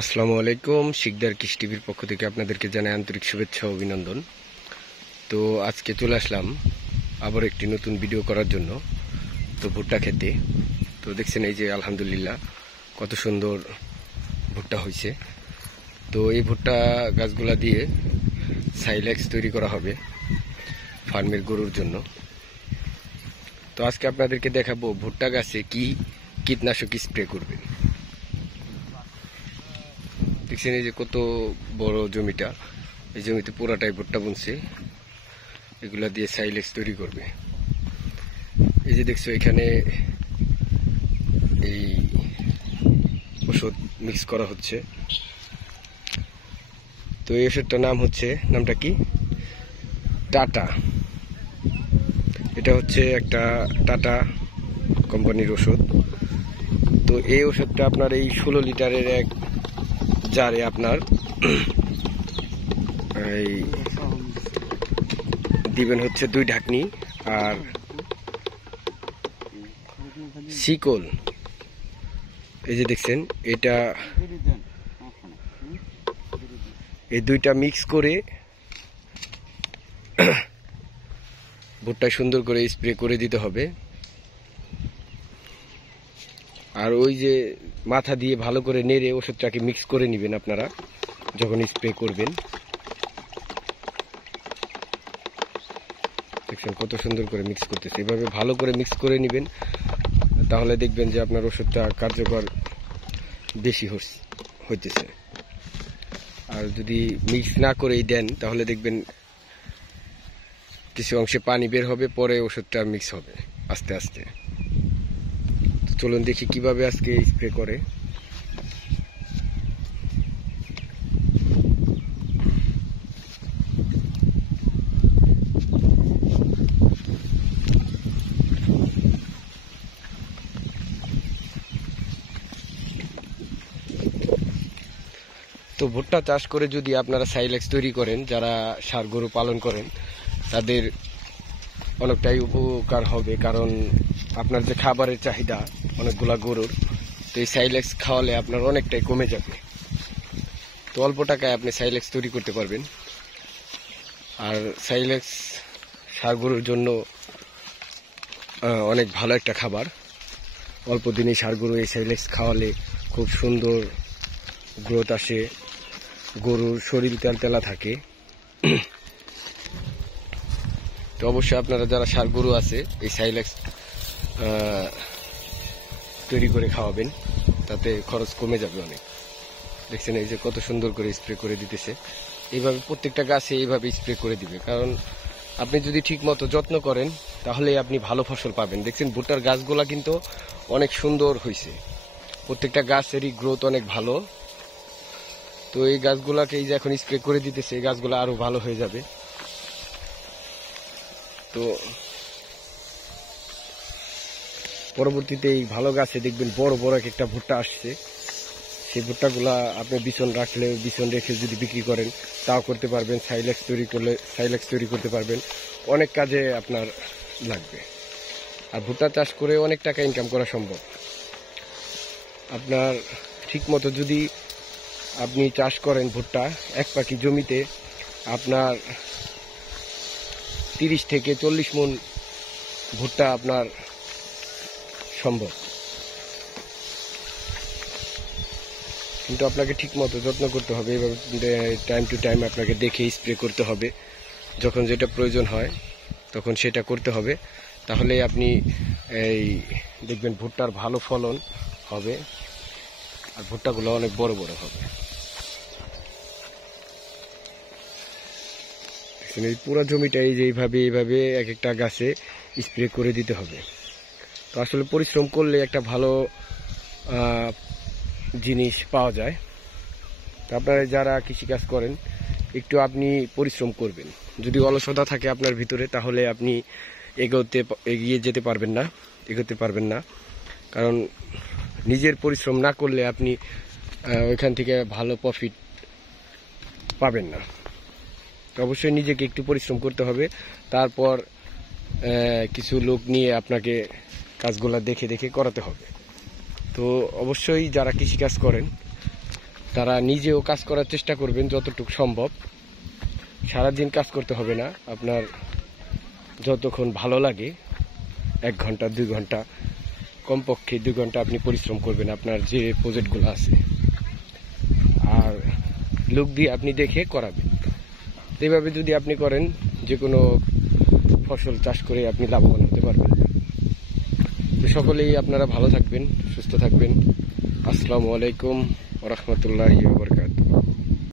আসসালামু আলাইকুম। শিকদার কৃষি টিভির পক্ষ থেকে আপনাদেরকে জানাই আন্তরিক শুভেচ্ছা ও অভিনন্দন। তো আজকে চলে আসলাম আবার একটি নতুন ভিডিও করার জন্য। তো ভুট্টা খেতে তো দেখছেন এই যে আলহামদুলিল্লাহ কত সুন্দর ভুট্টা হয়েছে। তো এই ভুট্টা গাছগুলা দিয়ে সাইলেক্স তৈরি করা হবে ফার্মের গরুর জন্য। তো আজকে আপনাদেরকে দেখাবো ভুট্টা গাছে কি কীটনাশক স্প্রে করবেন। দেখছেন এই যে কত বড় জমিটা, এই জমিতে পুরাটাই ভুট্টা বুনছে, এগুলা দিয়ে সাইলেক্স তৈরি করবে। এই যে দেখছো এখানে এই ওষুধ মিক্স করা হচ্ছে। তো এই ওষুধটার নামটা কি, টাটা। এটা হচ্ছে একটা টাটা কোম্পানির ওষুধ। তো এই ওষুধটা আপনার এই 16 লিটারের এক জারে আপনার এই দিবেন হচ্ছে 2 ঢাকনি। আর শিকল এই যে দেখছেন এটা, এই দুইটা মিক্স করে ভুট্টা সুন্দর করে স্প্রে করে দিতে হবে। আর ওই যে মাথা দিয়ে ভালো করে নেড়ে ওষুধটাকে মিক্স করে নেবেন আপনারা যখন স্প্রে করবেন। দেখছেন কত সুন্দর করে মিক্স করতেছে, এভাবে ভালো করে মিক্স করে নেবেন, তাহলে দেখবেন যে আপনার ওষুধটা কার্যকর বেশি হইতেছে। আর যদি মিক্স না করেই দেন তাহলে দেখবেন কিছু অংশে পানি বের হবে, পরে ওষুধটা মিক্স হবে আস্তে আস্তে। তো চলুন দেখি কিভাবে আজকে স্প্রে করে। তো ভুট্টা চাষ করে যদি আপনারা সাইলেক্স তৈরি করেন, যারা ষাঁড় গরু পালন করেন তাদের অনেকটাই উপকার হবে। কারণ আপনার যে খাবারের চাহিদা অনেকগুলা গরুর, তো এই সাইলেক্স খাওয়ালে আপনার অনেকটাই কমে যাবে। তো অল্প টাকায় আপনি সাইলেক্স তৈরি করতে পারবেন। আর সাইলেক্স ষাঁড় গরুর জন্য অনেক ভালো একটা খাবার। অল্প দিনে ষাঁড় গরু এই সাইলেক্স খাওয়ালে খুব সুন্দর গ্রোথ আসে, গরুর শরীর তেলতেলা থাকে। তো অবশ্যই আপনারা যারা ষাঁড় গরু আছে এই সাইলেক্স তৈরি করে খাওয়াবেন, তাতে খরচ কমে যাবে অনেক। দেখছেন এই যে কত সুন্দর করে স্প্রে করে দিতেছে। এইভাবে প্রত্যেকটা গাছে এইভাবে স্প্রে করে দিবে, কারণ আপনি যদি ঠিক মতো যত্ন করেন তাহলে আপনি ভালো ফসল পাবেন। দেখছেন ভুট্টার গাছগুলা কিন্তু অনেক সুন্দর হয়েছে, প্রত্যেকটা গাছেরই গ্রোথ অনেক ভালো। তো এই গাছগুলাকে এই যে এখন স্প্রে করে দিতেছে, এই গাছগুলো আরো ভালো হয়ে যাবে। তো পরবর্তীতে এই ভালো গাছে দেখবেন বড় বড় একটা ভুট্টা আসছে। সেই ভুট্টাগুলা আপনি বিছন রাখলে, বিছন রেখে যদি বিক্রি করেন তাও করতে পারবেন। সাইলেক্স তৈরি করলে সাইলেক্স তৈরি করতে পারবেন, অনেক কাজে আপনার লাগবে। আর ভুট্টা চাষ করে অনেক টাকা ইনকাম করা সম্ভব। আপনার ঠিক মতো যদি আপনি চাষ করেন ভুট্টা, এক পাখি জমিতে আপনার 30 থেকে 40 মণ ভুট্টা আপনার সম্ভব। কিন্তু আপনাকে ঠিক মতো যত্ন করতে হবে, এভাবে টাইম টু টাইম আপনাকে দেখে স্প্রে করতে হবে। যখন যেটা প্রয়োজন হয় তখন সেটা করতে হবে, তাহলে আপনি এই দেখবেন ভুট্টার ভালো ফলন হবে আর ভুট্টাগুলো অনেক বড় বড় হবে। এই পুরো জমিটা এই যে এইভাবে এক একটা গাছে স্প্রে করে দিতে হবে। তো আসলে পরিশ্রম করলে একটা ভালো জিনিস পাওয়া যায়। তো আপনারা যারা কৃষিকাজ করেন একটু আপনি পরিশ্রম করবেন। যদি অলসতা থাকে আপনার ভিতরে তাহলে আপনি এগিয়ে যেতে পারবেন না, এগোতে পারবেন না। কারণ নিজের পরিশ্রম না করলে আপনি ওইখান থেকে ভালো প্রফিট পাবেন না। তো অবশ্যই নিজেকে একটু পরিশ্রম করতে হবে, তারপর কিছু লোক নিয়ে আপনাকে কাজগুলা দেখে দেখে করাতে হবে। তো অবশ্যই যারা কৃষিকাজ করেন তারা নিজেও কাজ করার চেষ্টা করবেন যতটুকু সম্ভব। সারাদিন কাজ করতে হবে না, আপনার যতক্ষণ ভালো লাগে 1 ঘন্টা 2 ঘন্টা, কমপক্ষে 2 ঘন্টা আপনি পরিশ্রম করবেন আপনার যে প্রজেক্টগুলো আছে, আর লোক দিয়ে আপনি দেখে করাবেন। এভাবে যদি আপনি করেন, যে কোনো ফসল চাষ করে আপনি লাভবান হতে পারবেন। তো সকলেই আপনারা ভালো থাকবেন, সুস্থ থাকবেন। আসসালামু আলাইকুম ওয়া রাহমাতুল্লাহি ওয়া বারাকাতুহু।